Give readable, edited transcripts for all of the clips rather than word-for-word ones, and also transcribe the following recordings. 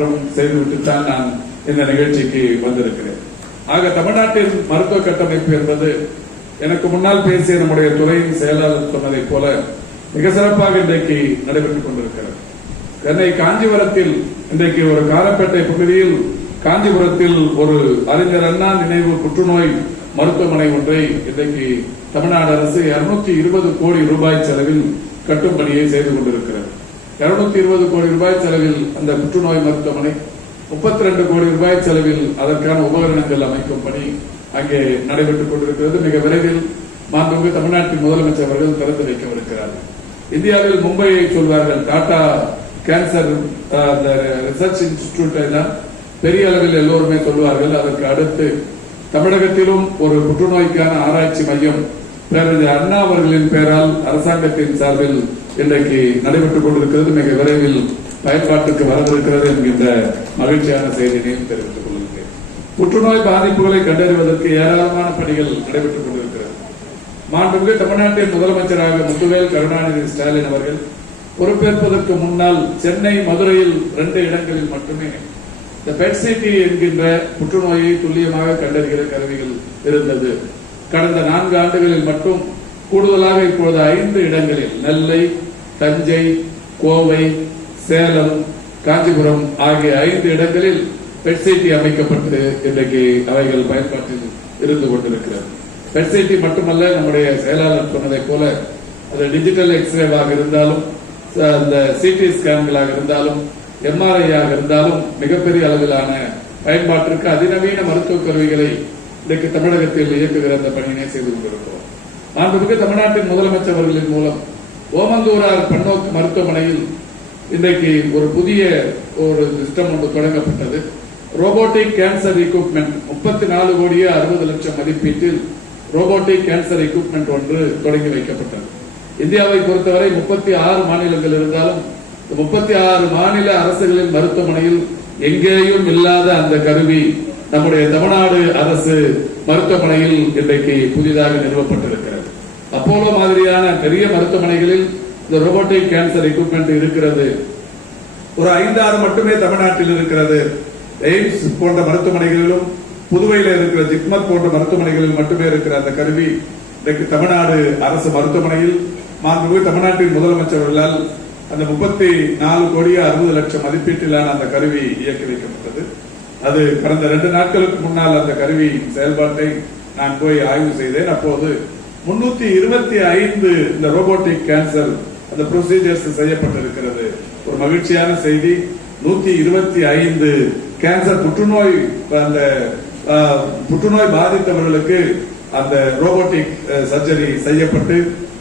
மாற்றம் செய்துவிட்டுத்தான் நான் இந்த நிகழ்ச்சிக்கு வந்திருக்கிறேன். ஆக தமிழ்நாட்டின் மருத்துவ கட்டமைப்பு என்பது எனக்கு முன்னால் பேசிய நம்முடைய துறையின் செயலாளர் சொன்னதை போல மிக சிறப்பாக இன்றைக்கு நடைபெற்றுக் கொண்டிருக்கிறது. சென்னை காஞ்சிபுரத்தில் இன்றைக்கு ஒரு காரப்பேட்டை பகுதியில் காஞ்சிபுரத்தில் ஒரு அறிஞர் அண்ணா நினைவு புற்றுநோய் மருத்துவமனை ஒன்றை இன்றைக்கு தமிழ்நாடு அரசு 220 கோடி ரூபாய் செலவில் கட்டும் பணியை செய்து கொண்டிருக்கிறது. 220 கோடி ரூபாய் செலவில் அந்த புற்றுநோய் மருத்துவமனை, 32 கோடி ரூபாய் செலவில் அதற்கான உபகரணங்கள் அமைக்கும் பணி அங்கே நடைபெற்றுக் கொண்டிருக்கிறது. மிக விரைவில் மாண்புமிகு தமிழ்நாட்டின் முதலமைச்சர் அவர்கள் திறந்து வைக்கவிருக்கிறார்கள். இந்தியாவில் மும்பையை சொல்வார்கள் டாடா கேன்சர் ரிசர்ச் இன்ஸ்டிடியூட் எல்லாம் பெரிய அளவில் எல்லோருமே சொல்வார்கள். அதற்கு அடுத்து தமிழகத்திலும் ஒரு புற்றுநோய்க்கான ஆராய்ச்சி மையம் பேரறிஞர் அண்ணா அவர்களின் பெயரால் அரசாங்கத்தின் சார்பில் இன்றைக்கு நடைபெற்றுக் கொண்டிருக்கிறது. மிக விரைவில் பயன்பாட்டுக்கு வரவிருக்கிறது என்கின்ற மகிழ்ச்சியான செய்தியையும் தெரிவித்துக் கொள்கிறேன். புற்றுநோய் பாதிப்புகளை கண்டறிவதற்கு ஏராளமான பணிகள் நடைபெற்றுக் கொண்டிருக்கிறது. மாண்புமிகு தமிழ்நாட்டின் முதலமைச்சராக முத்துவேல் கருணாநிதி ஸ்டாலின் அவர்கள் பொறுப்பேற்பதற்கு முன்னால் சென்னை, மதுரையில் 2 இடங்களில் மட்டுமே இந்த பெட்சிடி என்கின்ற புற்றுநோயை துல்லியமாக கண்டறிகிற கருவிகள் இருந்தது. கடந்த 4 ஆண்டுகளில் மட்டும் கூடுதலாக இப்பொழுது 5 இடங்களில் நெல்லை, தஞ்சை, கோவை, சேலம், காஞ்சிபுரம் ஆகிய 5 இடங்களில் பெட்சிடி அமைக்கப்பட்டு இன்றைக்கு அவைகள் பயன்பாட்டில் இருந்து கொண்டிருக்கிறது. பெட்சிடி மட்டுமல்ல, நம்முடைய செயலாளர் சொன்னதை போல அது டிஜிட்டல் எக்ஸ்ரேவாக இருந்தாலும், அந்த சிடி ஸ்கேன்களாக இருந்தாலும், எம்ஆர்ஐ ஆக இருந்தாலும் மிகப்பெரிய அளவிலான பயன்பாட்டிற்கு அதிநவீன மருத்துவக் கருவிகளை இன்றைக்கு தமிழகத்தில் இயக்குகிற அந்த பணியினை செய்து கொண்டிருக்கிறோம். மாண்புமிகு தமிழ்நாட்டின் முதலமைச்சர் அவர்களின் மூலம் ஓமந்தூரார் பன்னோக்கு மருத்துவமனையில் இன்றைக்கு ஒரு புதிய ஒரு சிஸ்டம் ஒன்று தொடங்கப்பட்டது. ரோபோட்டிக் கேன்சர் எக்யூப்மெண்ட் 34 கோடியே 60 லட்சம் மதிப்பீட்டில் ரோபோட்டிக் கேன்சர் எக்யூப்மெண்ட் ஒன்று தொடங்கி வைக்கப்பட்டது. இந்தியாவை பொறுத்தவரை 36 மாநிலங்கள் இருந்தாலும் 36 மாநில அரசுகளின் மருத்துவமனையில் எங்கேயும் இல்லாத அந்த கருவி நம்முடைய தமிழ்நாடு அரசு மருத்துவமனையில் இன்றைக்கு புதிதாக நிறுவப்பட்டிருக்கிறது. அப்போலோ மாதிரியான பெரிய மருத்துவமனைகளில் இந்த ரோபோட்டிக் கேன்சர் எக்யூப்மெண்ட் இருக்கிறது. ஒரு 5-6 மட்டுமே தமிழ்நாட்டில் இருக்கிறது. எய்ம்ஸ் போன்ற மருத்துவமனைகளிலும், புதுவையில் இருக்கிற ஜிப்மர் போன்ற மருத்துவமனைகளில் மட்டுமே இருக்கிற அந்த கருவி இன்றைக்கு தமிழ்நாடு அரசு மருத்துவமனையில் மாண்புமிகு தமிழ்நாட்டின் முதலமைச்சர்களால் அந்த 34 கோடியே 60 லட்சம் மதிப்பீட்டிலான அந்த கருவி இயக்கி வைக்கப்பட்டது. அது கடந்த 2 நாட்களுக்கு முன்னால் அந்த கருவி செயல்பாட்டை நான் போய் ஆய்வு செய்தேன். அப்போது 325 இந்த ரோபோட்டிக் கேன்சர் அந்த ப்ரொசீஜர்ஸ் செய்யப்பட்டிருக்கிறது. ஒரு மகிழ்ச்சியான செய்தி, 125 கேன்சர் புற்றுநோய் அந்த புற்றுநோய் பாதித்தவர்களுக்கு அந்த ரோபோட்டிக் சர்ஜரி செய்யப்பட்டு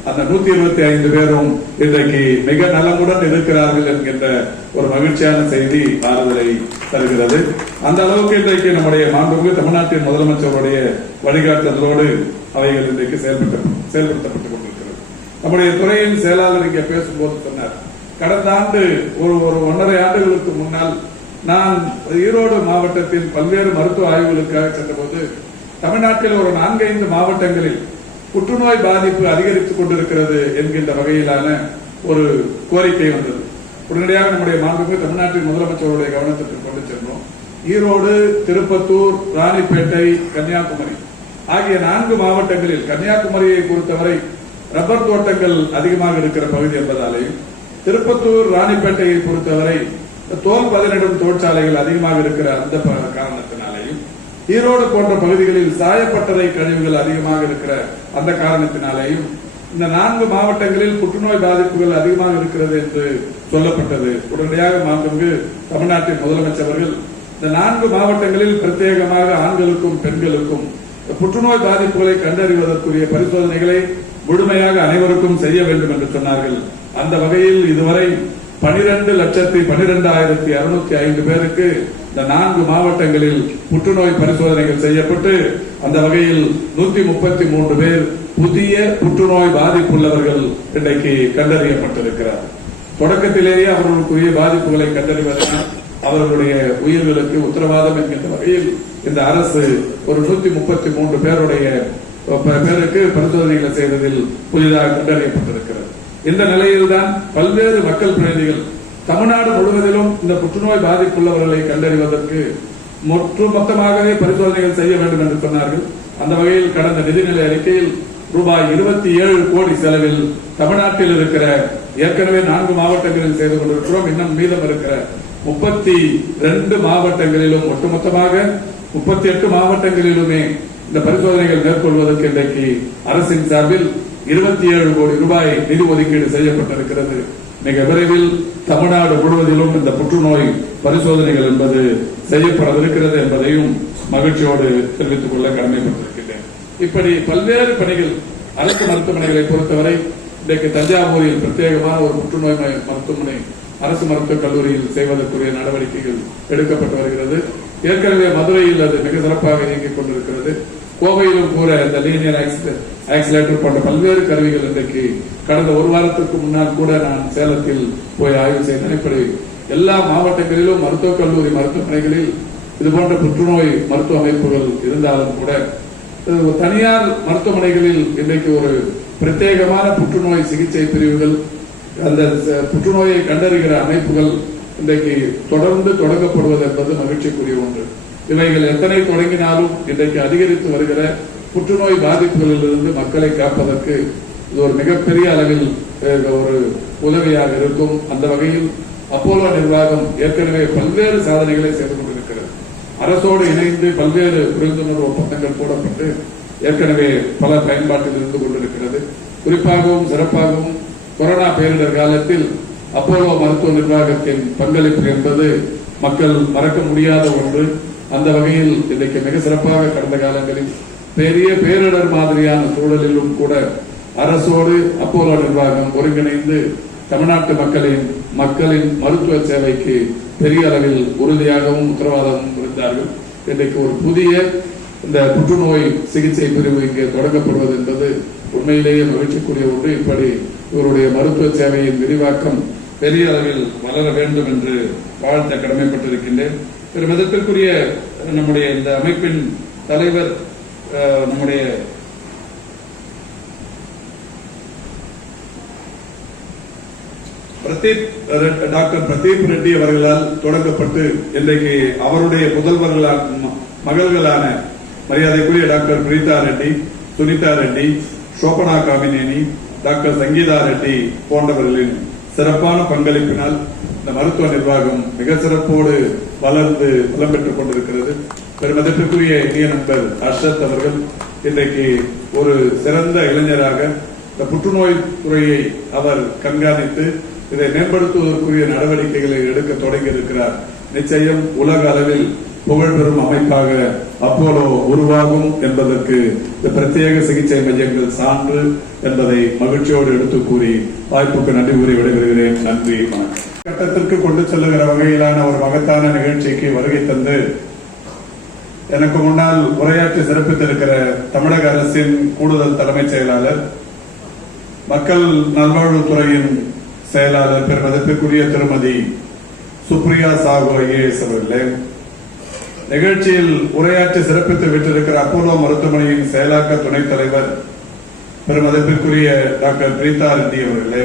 அந்த 125 பேரும் இன்றைக்கு மிக நலமுடன் இருக்கிறார்கள் என்கின்ற ஒரு மகிழ்ச்சியான செய்தி ஆறுதலை தருகிறது. அந்த அளவுக்கு இன்றைக்கு நம்முடைய மாண்புமிகு தமிழ்நாட்டின் முதலமைச்சருடைய வழிகாட்டுதலோடு அவைகள் இன்றைக்கு செயல்படுத்தப்பட்டுக் கொண்டிருக்கிறது. நம்முடைய துறையின் செயலாளர் இங்கே பேசும்போது சொன்னார், கடந்த ஆண்டு ஒரு 1.5 ஆண்டுகளுக்கு முன்னால் நான் ஈரோடு மாவட்டத்தில் பல்வேறு மருத்துவ ஆய்வுகளுக்காக சென்றபோது தமிழ்நாட்டில் ஒரு 4-5 மாவட்டங்களில் புற்றுநோய் பாதிப்பு அதிகரித்துக் கொண்டிருக்கிறது என்கின்ற வகையிலான ஒரு கோரிக்கை வந்தது. உடனடியாக நம்முடைய மாண்புமிகு தமிழ்நாட்டின் முதலமைச்சருடைய கவனத்திற்கு கொண்டு சென்றோம். ஈரோடு, திருப்பத்தூர், ராணிப்பேட்டை, கன்னியாகுமரி ஆகிய 4 மாவட்டங்களில் கன்னியாகுமரியை பொறுத்தவரை ரப்பர் தோட்டங்கள் அதிகமாக இருக்கிற பகுதி என்பதாலேயும், திருப்பத்தூர், ராணிப்பேட்டையை பொறுத்தவரை தோல் பதனிடும் தொழிற்சாலைகள் அதிகமாக இருக்கிற அந்த காரணத்தினாலேயும், ஈரோடு போன்ற பகுதிகளில் சாயப்பட்டறை கழிவுகள் அதிகமாக இருக்கிற அந்த காரணத்தினாலேயும் இந்த 4 மாவட்டங்களில் புற்றுநோய் பாதிப்புகள் அதிகமாக இருக்கிறது என்று சொல்லப்பட்டது. உடனடியாக மாண்புமிகு தமிழ்நாட்டின் முதலமைச்சர் அவர்கள் இந்த 4 மாவட்டங்களில் பிரத்யேகமாக ஆண்களுக்கும் பெண்களுக்கும் புற்றுநோய் பாதிப்புகளை கண்டறிவதற்குரிய பரிசோதனைகளை முழுமையாக அனைவருக்கும் செய்ய வேண்டும் என்று சொன்னார்கள். அந்த வகையில் இதுவரை 12,12,205 பேருக்கு இந்த 4 மாவட்டங்களில் புற்றுநோய் பரிசோதனைகள் செய்யப்பட்டு அந்த வகையில் 133 பேர் புதிய புற்றுநோய் பாதிப்புள்ளவர்கள் இன்றைக்கு கண்டறியப்பட்டிருக்கிறார். தொடக்கத்திலேயே அவர்களுக்குரிய பாதிப்புகளை கண்டறிவதனால் அவர்களுடைய உயிர்களுக்கு உத்தரவாதம் என்கின்ற வகையில் இந்த அரசு ஒரு 133 பேருக்கு பரிசோதனைகளை செய்ததில் புதிதாக கண்டறியப்பட்டிருக்கிறது. இந்த நிலையில்தான் பல்வேறு மக்கள் பிரதிநிதிகள் தமிழ்நாடு முழுவதிலும் இந்த புற்றுநோய் பாதிப்புள்ளவர்களை கண்டறிவதற்கு மொத்தமாகவே பரிசோதனைகள் செய்ய வேண்டும் என்று சொன்னார்கள். அந்த வகையில் கடந்த நிதிநிலை அறிக்கையில் ரூபாய் 27 கோடி செலவில் தமிழ்நாட்டில் இருக்கிற ஏற்கனவே 4 மாவட்டங்களில் செய்து கொண்டிருக்கிறோம். இன்னும் மீதம் இருக்கிற 32 மாவட்டங்களிலும் ஒட்டுமொத்தமாக 38 மாவட்டங்களிலுமே இந்த பரிசோதனைகள் மேற்கொள்வதற்கு இன்றைக்கு அரசின் சார்பில் 27 கோடி ரூபாய் நிதி ஒதுக்கீடு செய்யப்பட்டிருக்கிறது. மிக விரைவில் தமிழ்நாடு முழுவதிலும் இந்த புற்றுநோய் பரிசோதனைகள் என்பது செய்யப்படவிருக்கிறது என்பதையும் மகிழ்ச்சியோடு தெரிவித்துக் கொள்ள கடமைப்பட்டிருக்கின்றேன். இப்படி பல்வேறு பணிகள் அரசு மருத்துவமனைகளை பொறுத்தவரை இன்றைக்கு தஞ்சாவூரில் பிரத்யேகமான ஒரு புற்றுநோய் மருத்துவமனை அரசு மருத்துவக் கல்லூரியில் செய்வதற்குரிய நடவடிக்கைகள் எடுக்கப்பட்டு வருகிறது. ஏற்கனவே மதுரையில் அது மிக சிறப்பாக இயங்கிக் கொண்டிருக்கிறது. கோவையிலும் கூட இந்த லீனியர் ஆக்சிலேட்டர் போன்ற பல்வேறு கருவிகள் இன்றைக்கு கடந்த ஒரு வாரத்திற்கு முன்னால் கூட நான் சேலத்தில் போய் ஆய்வு செய்தேன். இப்படி எல்லா மாவட்டங்களிலும் மருத்துவக் கல்லூரி மருத்துவமனைகளில் இதுபோன்ற புற்றுநோய் மருத்துவ அமைப்புகள் இருந்தாலும் கூட தனியார் மருத்துவமனைகளில் இன்றைக்கு ஒரு பிரத்யேகமான புற்றுநோய் சிகிச்சை பிரிவுகள், அந்த புற்றுநோயை கண்டறிகிற அமைப்புகள் இன்றைக்கு தொடர்ந்து தொடங்கப்படுவது என்பது மகிழ்ச்சிக்குரிய ஒன்று. இவைகள் எத்தனை தொடங்கினாலும் இன்றைக்கு அதிகரித்து வருகிற புற்றுநோய் பாதிப்புகளிலிருந்து மக்களை காப்பதற்கு இது ஒரு மிகப்பெரிய அளவில் ஒரு உதவியாக இருக்கும். அந்த வகையில் அப்போலோ நிர்வாகம் ஏற்கனவே பல்வேறு சாதனைகளை செய்து கொண்டிருக்கிறது. அரசோடு இணைந்து பல்வேறு புரிந்துணர்வு ஒப்பந்தங்கள் போடப்பட்டு ஏற்கனவே பல பயன்பாட்டில் இருந்து கொண்டிருக்கிறது. குறிப்பாகவும் சிறப்பாகவும் கொரோனா பேரிடர் காலத்தில் அப்போலோ மருத்துவ நிர்வாகத்தின் பங்களிப்பு என்பது மக்கள் மறக்க முடியாத ஒன்று. அந்த வகையில் இன்றைக்கு மிக சிறப்பாக கடந்த காலங்களில் பெரிய பேரிடர் மாதிரியான சூழலிலும் கூட அரசோடு அப்போலோ நிர்வாகம் ஒருங்கிணைந்து தமிழ்நாட்டு மக்களின் மருத்துவ சேவைக்கு பெரிய அளவில் உறுதியாகவும் உத்தரவாதமும் இருந்தார்கள். இன்றைக்கு ஒரு புதிய இந்த புற்றுநோய் சிகிச்சை பிரிவு இங்கே தொடங்கப்படுவது என்பது உண்மையிலேயே மகிழ்ச்சிக்குரிய ஒன்று. இப்படி இவருடைய மருத்துவ சேவையின் விரிவாக்கம் பெரிய அளவில் வளர வேண்டும் என்று வாழ்த்த கடமைப்பட்டிருக்கின்றேன். பெருமதத்திற்குரிய நம்முடைய இந்த அமைப்பின் தலைவர் நம்முடைய டாக்டர் பிரதீப் ரெட்டி அவர்களால் தொடங்கப்பட்டு இன்றைக்கு அவருடைய மகள்களான மரியாதைக்குரிய டாக்டர் பிரீதா ரெட்டி, சுனிதா ரெட்டி, சோபனா காமினேனி, டாக்டர் சங்கீதா ரெட்டி போன்றவர்களின் சிறப்பான பங்களிப்பினால் இந்த மருத்துவ நிர்வாகம் மிக சிறப்போடு வளர்ந்து வளம் பெற்றுக் கொண்டிருக்கிறது. பெருமதிப்பிற்குரிய இந்திய நண்பர் அர்ஷத் அவர்கள் இன்றைக்கு ஒரு சிறந்த இளைஞராக இந்த புற்றுநோய் துறையை அவர் கண்காணித்து இதை மேம்படுத்துவதற்குரிய நடவடிக்கைகளை எடுக்க தொடங்கி இருக்கிறார். நிச்சயம் உலக அளவில் புகழ்பெறும் அமைப்பாக அப்போலோ உருவாகும் என்பதற்கு இந்த பிரத்யேக சிகிச்சை மையங்கள் சான்று என்பதை மகிழ்ச்சியோடு எடுத்து கூறி வாய்ப்புக்கு நன்றி கூறி விடைபெறுகிறேன். நன்றி, வணக்கம். கட்டத்திற்கு கொண்டு செல்லுகிற வகையிலான ஒரு மகத்தான நிகழ்ச்சிக்கு வருகை தந்து எனக்கு முன்னால் உரையாற்றி சிறப்பித்திருக்கிற தமிழக அரசின் கூடுதல் தலைமைச் செயலாளர், மக்கள் நல்வாழ்வுத்துறையின் செயலாளர் பெருமதிப்பிற்குரிய திருமதி சுப்ரியா சாகு ஐஏஎஸ் அவர்களே, நிகழ்ச்சியில் உரையாற்றி சிறப்பித்து விட்டிருக்கிற அப்போலோ மருத்துவமனையின் செயலாக்க துணைத் தலைவர் பெருமதிப்பிற்குரிய டாக்டர் பிரீதா ரெட்டி அவர்களே,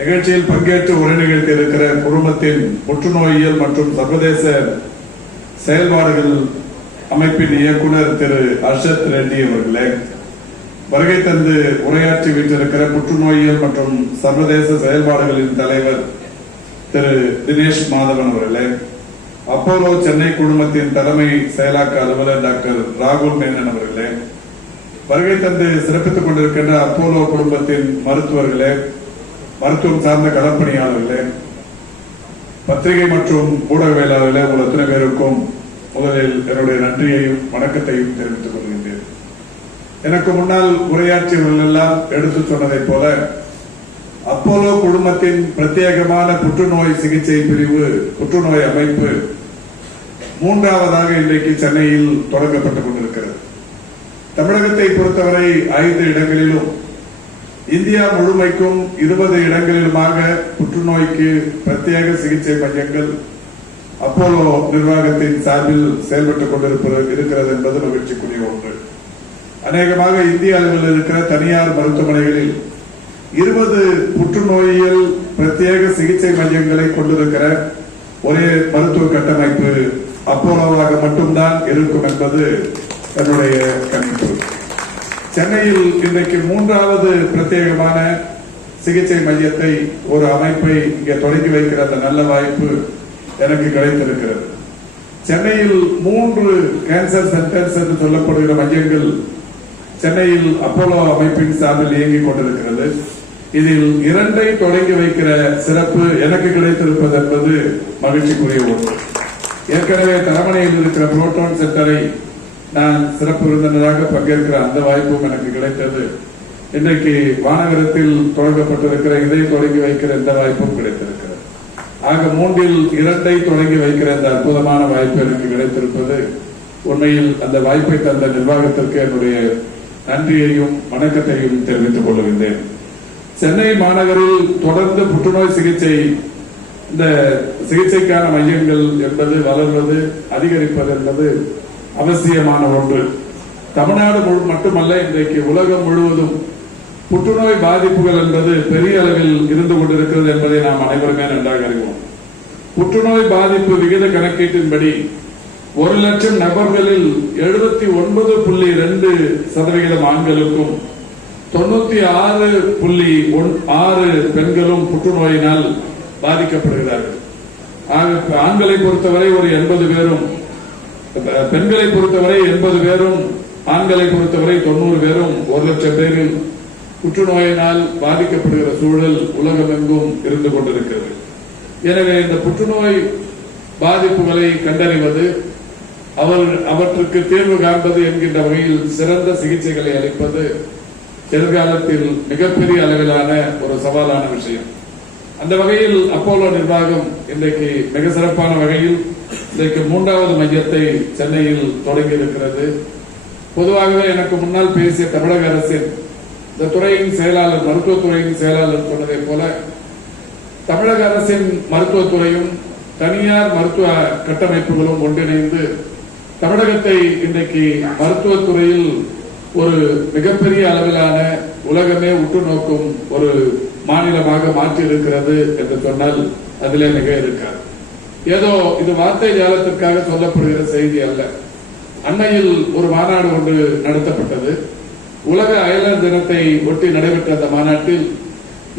நிகழ்ச்சியில் பங்கேற்று உரை நிகழ்த்தி இருக்கிற குழுமத்தின் புற்றுநோயியல் மற்றும் சர்வதேச செயல்பாடுகள் அமைப்பின் இயக்குனர் திரு அர்ஷத் ரெட்டி அவர்களே, வருகை தந்து உரையாற்றி விட்டிருக்கிற புற்றுநோயியல் மற்றும் சர்வதேச செயல்பாடுகளின் தலைவர் திரு தினேஷ் மாதவன் அவர்களே, அப்போலோ சென்னை குழுமத்தின் தலைமை செயலாக்க அலுவலர் டாக்டர் ராகுல் மேனன் அவர்களே, வருகை தந்து சிறப்பித்துக் கொண்டிருக்கின்ற அப்போலோ குடும்பத்தின் மருத்துவர்களே, மருத்துவம் சார்ந்த களப்பணியாளர்களே, பத்திரிகை மற்றும் ஊடகவியலாளர்களே, உங்கள் அத்தனை பேருக்கும் முதலில் என்னுடைய நன்றியையும் வணக்கத்தையும் தெரிவித்துக் கொள்கின்றேன். எனக்கு முன்னால் உரையாற்றியவர்கள் எல்லாம் எடுத்து சொன்னதைப் போல அப்போலோ குழுமத்தின் பிரத்யேகமான புற்றுநோய் சிகிச்சை பிரிவு, புற்றுநோய் அமைப்பு மூன்றாவதாக இன்றைக்கு சென்னையில் தொடங்கப்பட்டுக் கொண்டிருக்கிறது. தமிழகத்தை பொறுத்தவரை 5 இடங்களிலும், இந்தியா முழுமைக்கும் 20 இடங்களிலுமாக புற்றுநோய்க்கு பிரத்யேக சிகிச்சை மையங்கள் அப்போலோ நிர்வாகத்தின் சார்பில் செயல்பட்டுக் கொண்டிருக்கிறது என்பது மகிழ்ச்சிக்குரிய ஒன்று. அநேகமாக இந்திய அளவில் இருக்கிற தனியார் மருத்துவமனைகளில் 20 புற்றுநோயியல் பிரத்யேக சிகிச்சை மையங்களை கொண்டிருக்கிற ஒரே மருத்துவ கட்டமைப்பு அப்போலோவாக மட்டும்தான் இருக்கும் என்பது என்னுடைய கணிப்பு. சென்னையில் இன்றைக்கு 3வது பிரத்யேகமான சிகிச்சை மையத்தை ஒரு அமைப்பை இங்கே தொடங்கி வைக்கிற அந்த நல்ல வாய்ப்பு எனக்கு கிடைத்திருக்கிறது. சென்னையில் 3 கேன்சர் சென்டர்ஸ் என்று சொல்லப்படுகிற மையங்கள் சென்னையில் அப்போலோ அமைப்பின் சார்பில் இயங்கிக் கொண்டிருக்கிறது. இதில் 2ஐ தொடங்கி வைக்கிற சிறப்பு எனக்கு கிடைத்திருப்பது என்பது மகிழ்ச்சிக்குரிய ஒன்று. ஏற்கனவே தரமணையில் இருக்கிற புரோட்டான் சென்டரை நான் சிறப்பு விருந்தினராக பங்கேற்கிற அந்த வாய்ப்பும் எனக்கு கிடைத்தது. இன்றைக்கு வானகரத்தில் தொடங்கப்பட்டிருக்கிற இதை தொடங்கி வைக்கிற இந்த வாய்ப்பும் கிடைத்திருக்கிறது. ஆக 3இல் 2ஐ தொடங்கி வைக்கிற இந்த அற்புதமான வாய்ப்பு எனக்கு கிடைத்திருப்பது உண்மையில் அந்த வாய்ப்பை தந்த நிர்வாகத்திற்கு என்னுடைய நன்றியையும் வணக்கத்தையும் தெரிவித்துக் கொள்கின்றேன். சென்னை மாநகரில் தொடர்ந்து புற்றுநோய் சிகிச்சை இந்த சிகிச்சைக்கான மையங்கள் என்பது வளர்வது அதிகரிப்பது என்பது அவசியமான ஒன்று. தமிழ்நாடு மட்டுமல்ல, இன்றைக்கு உலகம் முழுவதும் புற்றுநோய் பாதிப்புகள் என்பது பெரிய அளவில் இருந்து கொண்டிருக்கிறது என்பதை நாம் அனைவருமே நன்றாக அறிவோம். புற்றுநோய் பாதிப்பு விகித கணக்கீட்டின்படி 1 லட்சம் நபர்களில் 79.2% ஆண்களுக்கும் 96.6 பெண்களும் புற்றுநோயினால் பாதிக்கப்படுகிறார்கள். ஆண்களை பொறுத்தவரை ஒரு 80 பேரும், பெண்களை பொறுத்தவரை 80 பேரும், ஆண்களை பொறுத்தவரை 90 பேரும் 1 லட்சம் பேரில் புற்றுநோயினால் பாதிக்கப்படுகிற சூழல் உலகமெங்கும் இருந்து கொண்டிருக்கிறது. எனவே இந்த புற்றுநோய் பாதிப்புகளை கண்டறிவது, அவற்றுக்கு தீர்வு காண்பது என்கின்ற வகையில் சிறந்த சிகிச்சைகளை அளிப்பது எதிர்காலத்தில் மிகப்பெரிய அளவிலான ஒரு சவாலான விஷயம். அந்த வகையில் அப்போலோ நிர்வாகம் இன்றைக்கு மிக சிறப்பான வகையில் இன்றைக்கு 3வது மையத்தை சென்னையில் தொடங்கி இருக்கிறது. பொதுவாகவே எனக்கு முன்னால் பேசிய தமிழக அரசின் இந்த துறையின் செயலாளர், மருத்துவத்துறையின் செயலாளர் சொன்னதை போல, தமிழக அரசின் மருத்துவத்துறையும் தனியார் மருத்துவ கட்டமைப்புகளும் ஒன்றிணைந்து தமிழகத்தை இன்றைக்கு மருத்துவத்துறையில் ஒரு மிகப்பெரிய அளவிலான உலகமே உற்று நோக்கும் ஒரு மாநிலமாக மாற்றி இருக்கிறது என்று சொன்னால் அதிலே மிக இருக்காது. ஏதோ இது வார்த்தை ஜாலத்திற்காக சொல்லப்படுகிற செய்தி அல்ல. அண்மையில் ஒரு மாநாடு ஒன்று நடத்தப்பட்டது. உலக அயலர் தினத்தை ஒட்டி நடைபெற்ற அந்த மாநாட்டில்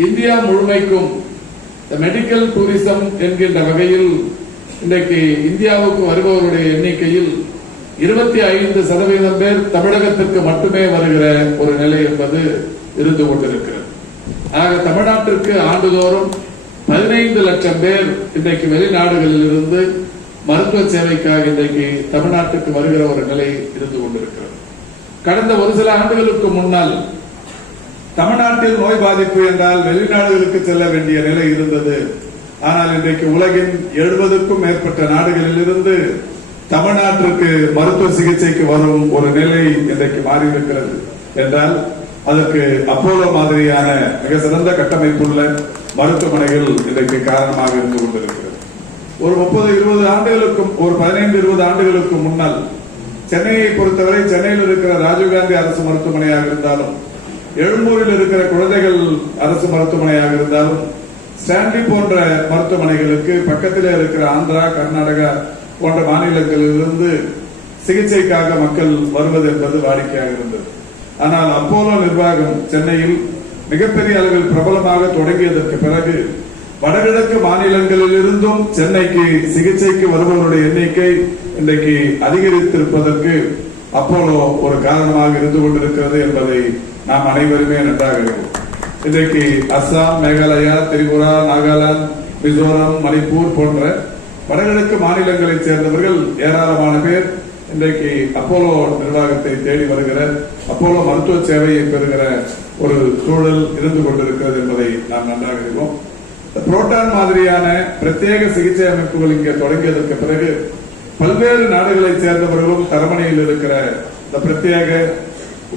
இந்தியா முழுமைக்கும் மெடிக்கல் டூரிசம் என்கின்ற வகையில் இன்றைக்கு இந்தியாவுக்கு வருபவருடைய எண்ணிக்கையில் 25% பேர் தமிழகத்திற்கு மட்டுமே வருகிற ஒரு நிலை என்பது இருந்து கொண்டிருக்கிறது. ஆக தமிழ்நாட்டிற்கு ஆண்டுதோறும் 15 லட்சம் பேர் இன்றைக்கு வெளிநாடுகளில் இருந்து மருத்துவ சேவைக்காக இன்றைக்கு தமிழ்நாட்டுக்கு வருகிற ஒரு நிலை இருந்து கொண்டிருக்கிறது. கடந்த ஒரு சில ஆண்டுகளுக்கு முன்னால் தமிழ்நாட்டில் நோய் பாதிப்பு என்றால் வெளிநாடுகளுக்கு செல்ல வேண்டிய நிலை இருந்தது. ஆனால் இன்றைக்கு உலகின் 70க்கும் மேற்பட்ட நாடுகளில் இருந்து தமிழ்நாட்டிற்கு மருத்துவ சிகிச்சைக்கு வரும் ஒரு நிலை இன்றைக்கு மாறியிருக்கிறது என்றால் அதற்கு அப்போலோ மாதிரியான மிக சிறந்த கட்டமைப்புள்ள மருத்துவமனைகள் இன்றைக்கு காரணமாக இருந்து கொண்டிருக்கிறது. ஒரு 30-20 ஆண்டுகளுக்கும், ஒரு 15-20 ஆண்டுகளுக்கு முன்னால் சென்னையை பொறுத்தவரை சென்னையில் இருக்கிற ராஜீவ்காந்தி அரசு மருத்துவமனையாக இருந்தாலும், எழும்பூரில் இருக்கிற குழந்தைகள் அரசு மருத்துவமனையாக இருந்தாலும், ஸ்டான்லி போன்ற மருத்துவமனைகளுக்கு பக்கத்திலே இருக்கிற ஆந்திரா, கர்நாடகா போன்ற மாநிலங்களிலிருந்து சிகிச்சைக்காக மக்கள் வருவது என்பது வாடிக்கையாக இருந்தது. ஆனால் அப்போலோ நிர்வாகம் சென்னையில் மிகப்பெரிய அளவில் பிரபலமாக தொடங்கியதற்கு பிறகு வடகிழக்கு மாநிலங்களில் இருந்தும் சென்னைக்கு சிகிச்சைக்கு வருபவருடைய எண்ணிக்கை இன்றைக்கு அதிகரித்திருப்பதற்கு அப்போலோ ஒரு காரணமாக இருந்து கொண்டிருக்கிறது என்பதை நாம் அனைவருமே நன்றாக அறிவோம். இன்றைக்கு அஸ்ஸாம், மேகாலயா, திரிபுரா, நாகாலாந்து, மிசோரம், மணிப்பூர் போன்ற வடகிழக்கு மாநிலங்களைச் சேர்ந்தவர்கள் ஏராளமான பேர் இன்றைக்கு அப்போலோ நிர்வாகத்தை தேடி வருகிற, அப்போலோ மருத்துவ சேவையை பெறுகிற ஒரு சூழல் இருந்து கொண்டிருக்கிறது என்பதை நாம் நன்றாக அறிவோம். புரோட்டான் மாதிரியான பிரத்யேக சிகிச்சை அமைப்புகள் இங்கே தொடங்கியதற்கு பிறகு பல்வேறு நாடுகளைச் சேர்ந்தவர்களும் தரமணையில் இருக்கிற இந்த பிரத்யேக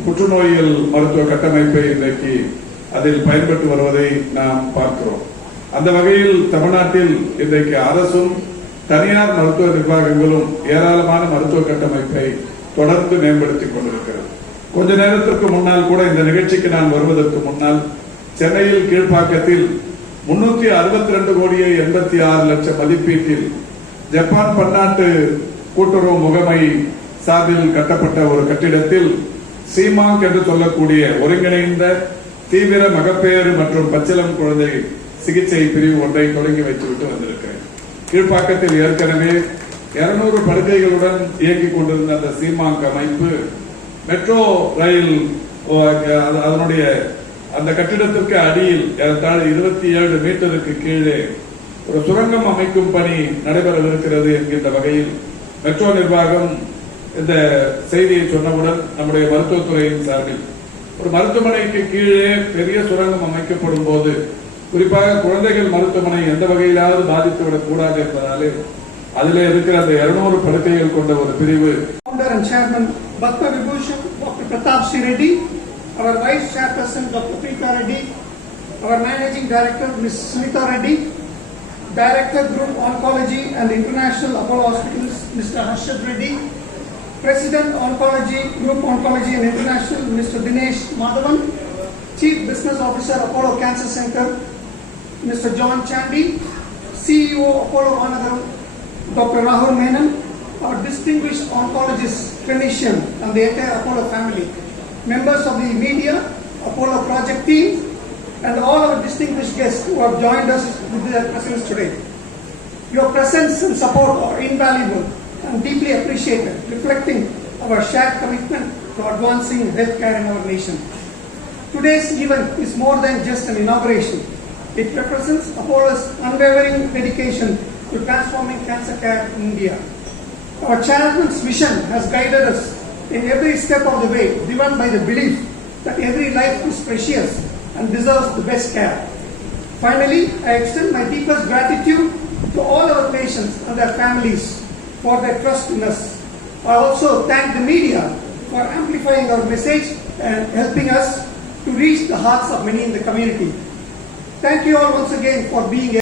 புற்றுநோயியல் மருத்துவ கட்டமைப்பை இன்றைக்கு அதில் பயன்பட்டு வருவதை நாம் பார்க்கிறோம். அந்த வகையில் தமிழ்நாட்டில் இன்றைக்கு அரசும் தனியார் மருத்துவ நிர்வாகங்களும் ஏராளமான மருத்துவ கட்டமைப்பை தொடர்ந்து மேம்படுத்திக் கொண்டிருக்கிறது. கொஞ்ச நேரத்திற்கு முன்னால் கூட இந்த நிகழ்ச்சிக்கு நான் வருவதற்கு முன்னால் சென்னையில் கீழ்ப்பாக்கத்தில் 362 கோடியே 86 லட்சம் மதிப்பீட்டில் ஜப்பான் பன்னாட்டு கூட்டுறவு முகமை சார்பில் கட்டப்பட்ட ஒரு கட்டிடத்தில் சீமாங் என்று சொல்லக்கூடிய ஒருங்கிணைந்த தீவிர மகப்பேறு மற்றும் பச்சிளம் குழந்தை சிகிச்சை பிரிவு ஒன்றை தொடங்கி வைத்துவிட்டு வந்திருக்கிறேன். கீழ்ப்பாக்கத்தில் ஏற்கனவே 200 படுக்கைகளுடன் இயங்கிக் கொண்டிருந்த அந்த சீமாங் அமைப்பு மெட்ரோ ரயில் அதனுடைய அந்த கட்டிடத்திற்கு அடியில் ஏறத்தாழ 27 மீட்டருக்கு கீழே ஒரு சுரங்கம் அமைக்கும் பணி நடைபெறவிருக்கிறது என்கின்ற வகையில் மெட்ரோ நிர்வாகம் இந்த செய்தியை சொன்னவுடன் நம்முடைய மருத்துவத்துறையின் சார்பில் ஒரு மருத்துவமனைக்கு கீழே பெரிய சுரங்கம் அமைக்கப்படும் போது குறிப்பாக குழந்தைகள் மருத்துவமனை எந்த வகையிலாவது பாதித்துவிடக் கூடாது என்பதாலே அதிலே இருக்கிற அந்த 200 படுக்கைகள் கொண்ட ஒரு பிரிவு. Founder and Chairman Bhatma Vibhushan, Dr. Pratap C. Reddy, our Vice Chairperson Dr. Preeta Reddy, our Managing Director Ms. Sunita Reddy, Director Group Oncology and International Apollo Hospitals Mr. Harshad Reddy, President Oncology Group Oncology and International Mr. Dinesh Madhavan, Chief Business Officer Apollo Cancer Center Mr. John Chandy, CEO Apollo Anagaram Dr. Rahul Menon, our distinguished oncologist, clinician and the entire Apollo family, members of the media, Apollo project team, and all our distinguished guests who have joined us with their presence today. Your presence and support are invaluable and deeply appreciated, reflecting our shared commitment to advancing healthcare in our nation. Today's event is more than just an inauguration. It represents Apollo's unwavering dedication to transforming cancer care in India. Our chairman's vision has guided us in every step of the way, driven by the belief that every life is precious and deserves the best care. Finally, I extend my deepest gratitude to all our patients and their families for their trust in us. I also thank the media for amplifying our message and helping us to reach the hearts of many in the community. Thank you all once again for being